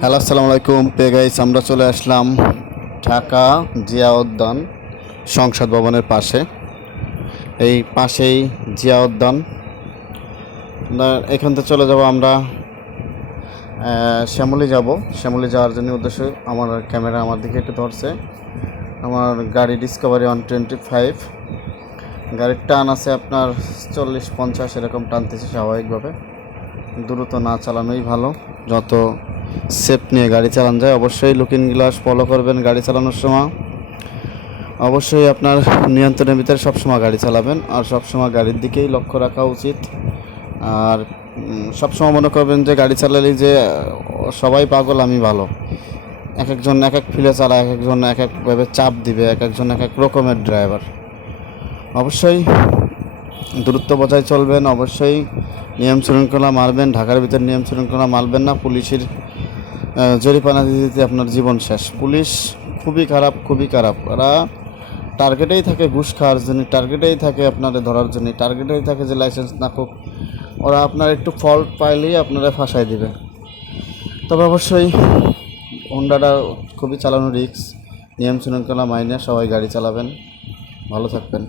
Hello, আসসালামু আলাইকুম। Guys, আমরা চলে আসলাম ঢাকা জিয়া উদ্যান সংসদ ভবনের পাশে। এই পাশেই জিয়া উদ্যান। এখান থেকে চলে যাব আমরা শ্যামলী যাব। শ্যামলী যাওয়ার জন্য উদ্দেশ্যে আমার ক্যামেরা আমার দিকে একটু ধরছে। আমার গাড়ি ডিসকভারি 125। গাড়ির টান আছে আপনার 40-50 এরকম টানতেছে স্বাভাবিকভাবে। দ্রুত না চালানোই ভালো, যত সেফ নিয়ে গাড়ি চালানো যায়। অবশ্যই লুকিং গ্লাস ফলো করবেন গাড়ি চালানোর সময়। অবশ্যই আপনার নিয়ন্ত্রণের ভিতরে সবসময় গাড়ি চালাবেন, আর সবসময় গাড়ির দিকেই লক্ষ্য রাখা উচিত। আর সবসময় মনে করবেন যে গাড়ি চালালেই যে সবাই পাগল আমি ভালো। এক একজন এক এক ফিলে চালায়, এক একজন এক একভাবে চাপ দিবে, এক একজন এক এক রকমের ড্রাইভার। অবশ্যই দূরত্ব বজায় চলবেন, অবশ্যই নিয়ম শৃঙ্খলা মানবেন। ঢাকার ভিতর নিয়ম শৃঙ্খলা মানবেন না, পুলিশের জরিমানা দিতে দিতে আপনার জীবন শেষ। পুলিশ খুবই খারাপ, খুবই খারাপ। ওরা টার্গেটেই থাকে ঘুষ খাওয়ার জন্য, টার্গেটেই থাকে আপনারা ধরার জন্য, টার্গেটেই থাকে যে লাইসেন্স না হোক। ওরা আপনার একটু ফল্ট পাইলেই আপনারা ফাঁসাই দিবে। তবে অবশ্যই হোন্ডাটা খুবই চালানো রিস্ক। নিয়ম শৃঙ্খলা মাইনে সবাই গাড়ি চালাবেন। ভালো থাকবেন।